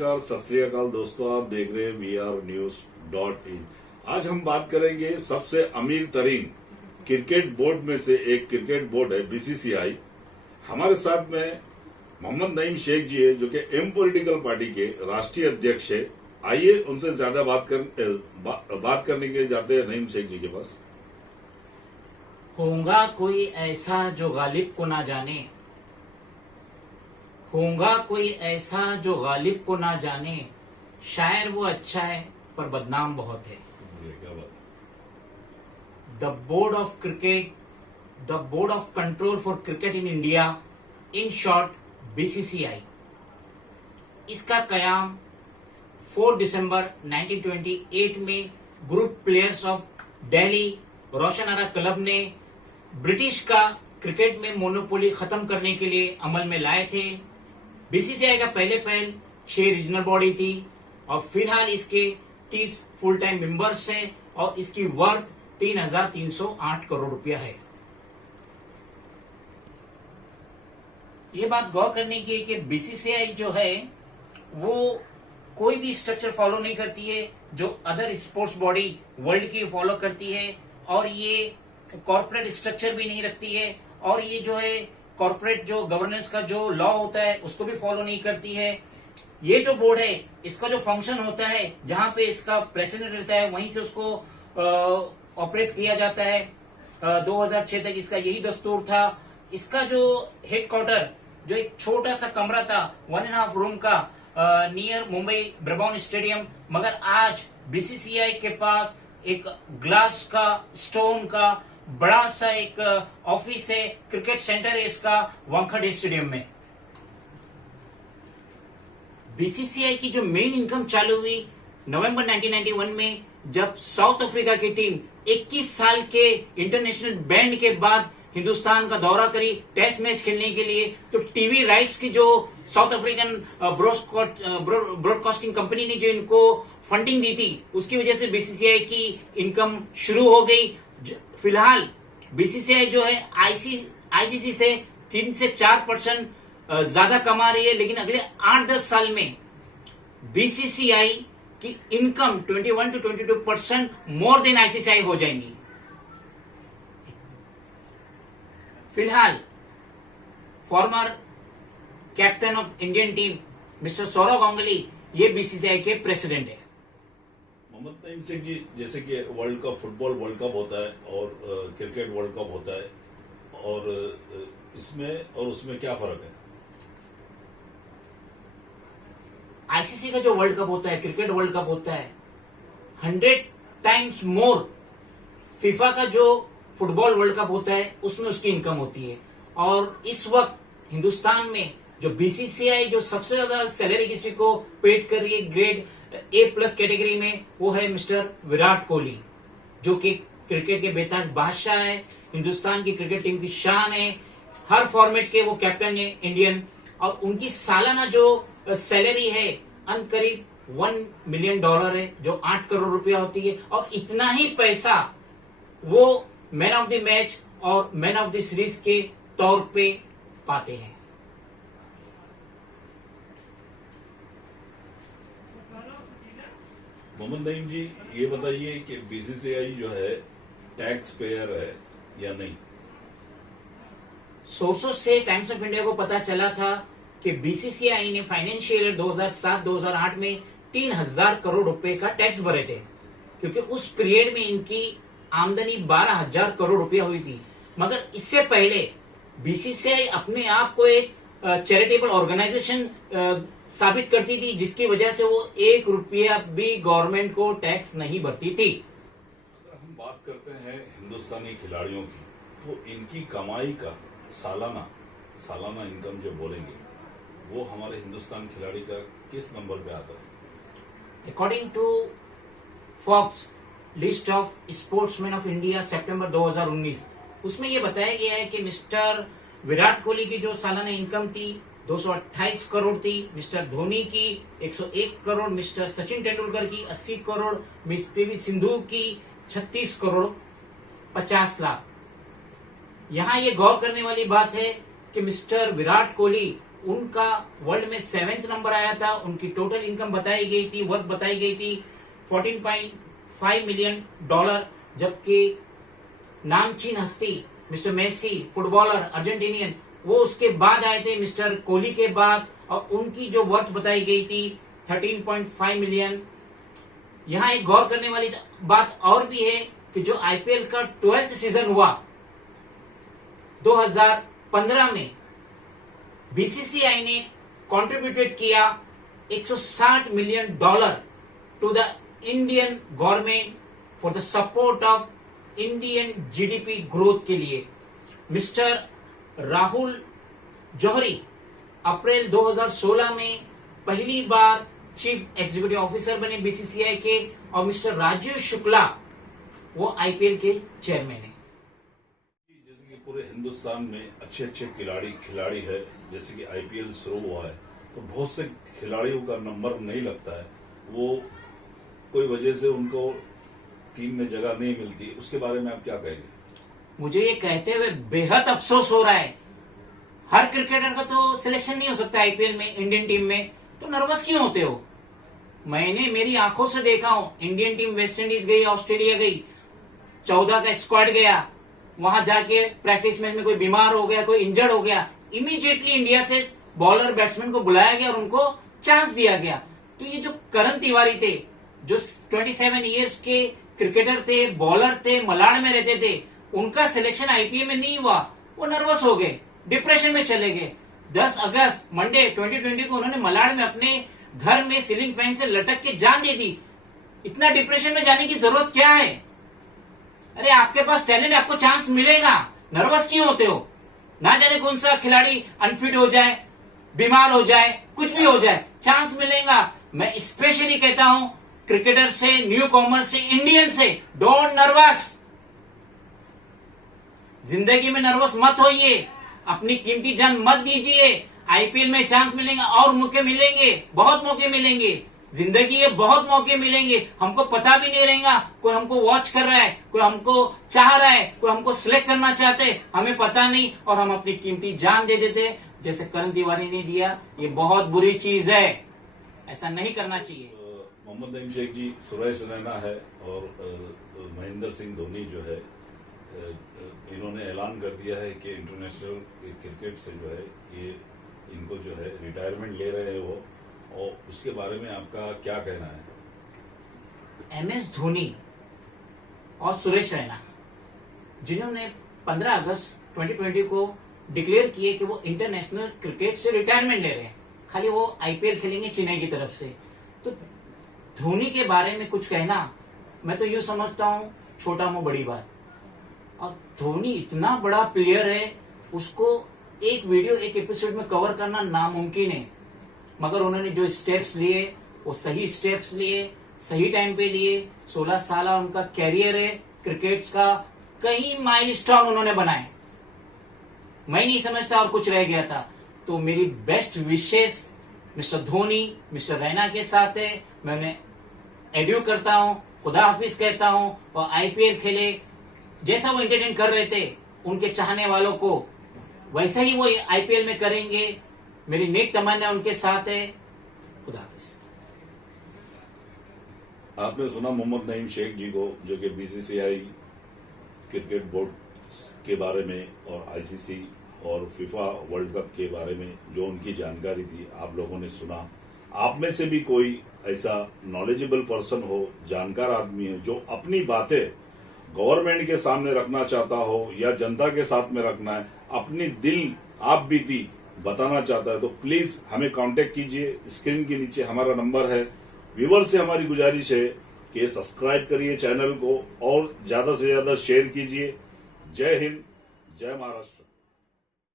नमस्कार, सत श्री अकाल दोस्तों, आप देख रहे हैं VRNews.in। आज हम बात करेंगे सबसे अमीर तरीन क्रिकेट बोर्ड में से एक क्रिकेट बोर्ड है BCCI। हमारे साथ में मोहम्मद नईम शेख जी है, जो कि एम पॉलिटिकल पार्टी के राष्ट्रीय अध्यक्ष है। आइए उनसे ज्यादा बात करने के लिए जाते हैं नईम शेख जी के पास। होगा कोई ऐसा जो गालिब को ना जाने, होगा कोई ऐसा जो गालिब को ना जाने, शायर वो अच्छा है पर बदनाम बहुत है। क्या बात? The board of cricket, the board of control for cricket in India, in short BCCI, इसका कयाम 4 दिसंबर 1928 में group players of Delhi Roshan Ara club ने ब्रिटिश का क्रिकेट में मोनोपोली खत्म करने के लिए अमल में लाए थे। BCCI का पहले 6 रीजनल बॉडी थी और फिलहाल इसके 30 फुल टाइम मेंबर्स हैं और इसकी वर्थ 3,308 करोड़ रुपया है। ये बात गौर करने की है कि BCCI जो है वो कोई भी स्ट्रक्चर फॉलो नहीं करती है जो अदर स्पोर्ट्स बॉडी वर्ल्ड की फॉलो करती है, और ये कॉर्पोरेट स्ट्रक्चर भी नहीं रखती है, और ये जो है कॉर्पोरेट जो गवर्नेंस का जो लॉ होता है उसको भी फॉलो नहीं करती है। ये जो बोर्ड है इसका जो फंक्शन होता है, जहां पे इसका प्रेसिडेंट रहता है वहीं से उसको ऑपरेट किया जाता है। 2006 तक इसका यही दस्तूर था। इसका जो हेडक्वार्टर, जो एक छोटा सा कमरा था 1.5 रूम का नियर मुंबई ब्रबाउन स्टेडियम, मगर आज BCCI के पास एक ग्लास का, स्टोन का बड़ा सा एक ऑफिस है, क्रिकेट सेंटर है इसका वानखेड़े स्टेडियम में। BCCI की जो मेन इनकम चालू हुई नवंबर 1991 में, जब साउथ अफ्रीका की टीम 21 साल के इंटरनेशनल बैन के बाद हिंदुस्तान का दौरा करी टेस्ट मैच खेलने के लिए, तो टीवी राइट्स की जो साउथ अफ्रीकन ब्रॉडकास्टिंग कंपनी ने जो इनको फंडिंग दी थी, उसकी वजह से BCCI की इनकम शुरू हो गई। फिलहाल BCCI जो है ICC से 3 से 4% ज्यादा कमा रही है, लेकिन अगले 8-10 साल में BCCI की income 21 to 22% more than ICCI हो जाएंगी। फिलहाल former captain of Indian team mister Sourav Ganguly ये BCCI के प्रेसिडेंट है। मोहम्मद नईम शेख जी, जैसे कि world cup, football world cup होता है और क्रिकेट वर्ल्ड कप होता है, और इसमें और उसमें क्या फर्क है? ICC का जो वर्ल्ड कप होता है, क्रिकेट वर्ल्ड कप होता है, 100 टाइम्स मोर फीफा का जो फुटबॉल वर्ल्ड कप होता है उसमें उसकी इनकम होती है। और इस वक्त हिंदुस्तान में जो BCCI जो सबसे ज्यादा सैलरी किसी को पेड कर रही है ग्रेड A+ कैटेगरी में, वो है मिस्टर विराट कोहली, जो कि क्रिकेट के बेताज बादशाह है, हिंदुस्तान की क्रिकेट टीम की शान है, हर फॉर्मेट के वो कैप्टन है इंडियन, और उनकी सालाना जो सैलरी है करीब $1 मिलियन है, जो 8 करोड़ रुपया होती है। और इतना ही पैसा वो मैन ऑफ द मैच और मैन ऑफ द सीरीज के तौर पे पाते हैं। मोहम्मद नईम जी, ये बताइए कि BCCI जो है टैक्स पेयर है या नहीं? सोर्सेस से टाइम्स ऑफ इंडिया को पता चला था कि BCCI ने फाइनेंशियल ईयर 2007-2008 में 3,000 करोड़ रुपए का टैक्स भरे थे, क्योंकि उस पीरियड में इनकी आमदनी 12,000 करोड़ रुपया हुई थी। मगर इससे पहले BCCI अपने आप को एक चैरिटेबल ऑर्गेनाइजेशन साबित करती थी, जिसकी वजह से वो 1 रुपया भी गवर्नमेंट को टैक्स नहीं भरती थी। अगर हम बात करते हैं हिंदुस्तानी खिलाड़ियों की, तो इनकी कमाई का सालाना इनकम जो बोलेंगे, वो हमारे हिंदुस्तान खिलाड़ी का किस नंबर पे आता है? According to Forbes list of sportsman of India सितंबर 2019, उसमें यह बताया गया है कि मिस्टर विराट कोहली की जो सालाना इनकम थी 228 करोड़ थी, मिस्टर धोनी की 101 करोड़, मिस्टर सचिन तेंदुलकर की 80 करोड़, मिस PV सिंधु की 36 करोड़ 50 लाख। यहाँ ये गौर करने वाली बात है कि मिस्टर विराट कोहली उनका वर्ल्ड में 7th नंबर आया था। उनकी टोटल इनकम बताई गई थी, वर्थ बताई गई थी $14.5 मिलियन, जबकि नामचीन हस्ती मिस्टर मेसी, फुटबॉलर अर्जेंटीनियन, वो उसके बाद आए थे, मिस्टर कोहली के बाद, और उनकी जो वर्थ बताई गई थी 13.5 मिलियन। यहाँ एक गौर करने वाली बात और भी है कि जो आईपीएल का 12th सीजन हुआ 2015 में, बीसीसीआई ने कंट्रीब्यूटेड किया $160 million to the Indian government for the support of Indian GDP growth के लिए। मिस्टर राहुल जौहरी अप्रैल 2016 में पहली बार चीफ एग्जीक्यूटिव ऑफिसर बने बीसीसीआई के, और मिस्टर राजीव शुक्ला वो आईपीएल के चेयरमैन है। जैसे कि पूरे हिंदुस्तान में अच्छे अच्छे खिलाड़ी है, जैसे कि आईपीएल शुरू हुआ है तो बहुत से खिलाड़ियों का नंबर नहीं लगता है, वो कोई वजह से उनको टीम में जगह नहीं मिलती, उसके बारे में आप क्या कहेंगे? मुझे ये कहते हुए बेहद अफसोस हो रहा है। हर क्रिकेटर का तो सिलेक्शन नहीं हो सकता आईपीएल में, इंडियन टीम में, तो नर्वस क्यों होते हो? मैंने मेरी आंखों से देखा हूं, इंडियन टीम वेस्ट इंडीज गई, ऑस्ट्रेलिया गई, 14 का स्क्वाड गया, वहां जाके प्रैक्टिस मैच में कोई बीमार हो गया, कोई इंजर्ड हो गया, इमीडिएटली इंडिया से बॉलर बैट्समैन को बुलाया गया और उनको चांस दिया गया। तो ये जो करण तिवारी थे, जो 27 ईयर्स के क्रिकेटर थे, बॉलर थे, मलाड में रहते थे, उनका सिलेक्शन आईपीएल में नहीं हुआ, वो नर्वस हो गए, डिप्रेशन में चले गए। 10 अगस्त मंडे 2020 को उन्होंने मलाड में अपने घर में सीलिंग फैन से लटक के जान दे दी। इतना डिप्रेशन में जाने की जरूरत क्या है? अरे आपके पास टैलेंट, आपको चांस मिलेगा, नर्वस क्यों होते हो? ना जाने कौन सा खिलाड़ी अनफिट हो जाए, बीमार हो जाए, कुछ भी हो जाए, चांस मिलेगा। मैं स्पेशली कहता हूं क्रिकेटर से, न्यू कॉमर से, इंडियन से, डोंट नर्वस। जिंदगी में नर्वस मत होइए, अपनी कीमती जान मत दीजिए। आईपीएल में चांस मिलेंगे और मौके मिलेंगे, बहुत मौके मिलेंगे। जिंदगी है, बहुत मौके मिलेंगे। हमको पता भी नहीं रहेगा, कोई हमको वॉच कर रहा है, कोई हमको चाह रहा है, कोई हमको सिलेक्ट करना चाहते, हमें पता नहीं, और हम अपनी कीमती जान दे देते जैसे करण तिवारी ने दिया। ये बहुत बुरी चीज है, ऐसा नहीं करना चाहिए। मोहम्मद नईम शेख जी, सुरेश रैना है और महेंद्र सिंह धोनी जो है, इन्होंने ऐलान कर दिया है कि इंटरनेशनल क्रिकेट से जो है ये इनको जो है रिटायरमेंट ले रहे हैं वो, और उसके बारे में आपका क्या कहना है? MS धोनी और सुरेश रैना, जिन्होंने 15 अगस्त 2020 को डिक्लेयर किए कि वो इंटरनेशनल क्रिकेट से रिटायरमेंट ले रहे हैं, खाली वो आईपीएल खेलेंगे चेन्नई की तरफ से। तो धोनी के बारे में कुछ कहना, मैं तो यूं समझता हूं छोटा मुंह बड़ी बात। और धोनी इतना बड़ा प्लेयर है, उसको एक वीडियो, एक एपिसोड में कवर करना नामुमकिन है, मगर उन्होंने जो स्टेप्स लिए वो सही स्टेप्स लिए, सही टाइम पे लिए। 16 साल उनका कैरियर है क्रिकेट का, कई माइलस्टोन उन्होंने बनाए। मैं नहीं समझता और कुछ रह गया था। तो मेरी बेस्ट विशेष मिस्टर धोनी, मिस्टर रैना के साथ है। मैं उन्हें एड्यू करता हूं, खुदा हाफिज कहता हूं, और आईपीएल खेले जैसा वो एंटरटेन कर रहे थे उनके चाहने वालों को, वैसा ही वो आईपीएल में करेंगे। मेरी नेक तमन्ना उनके साथ है। खुदा हाफिज। आपने सुना मोहम्मद नईम शेख जी को, जो कि बीसीसीआई क्रिकेट बोर्ड के बारे में और आईसीसी और फीफा वर्ल्ड कप के बारे में जो उनकी जानकारी थी, आप लोगों ने सुना। आप में से भी कोई ऐसा नॉलेजेबल पर्सन हो, जानकार आदमी है, जो अपनी बातें गवर्नमेंट के सामने रखना चाहता हो या जनता के साथ में रखना है, अपनी दिल आप बीती बताना चाहता है, तो प्लीज हमें कांटेक्ट कीजिए। स्क्रीन के नीचे हमारा नंबर है। व्यूवर से हमारी गुजारिश है कि सब्सक्राइब करिए चैनल को और ज्यादा से ज्यादा शेयर कीजिए। जय हिंद, जय महाराष्ट्र।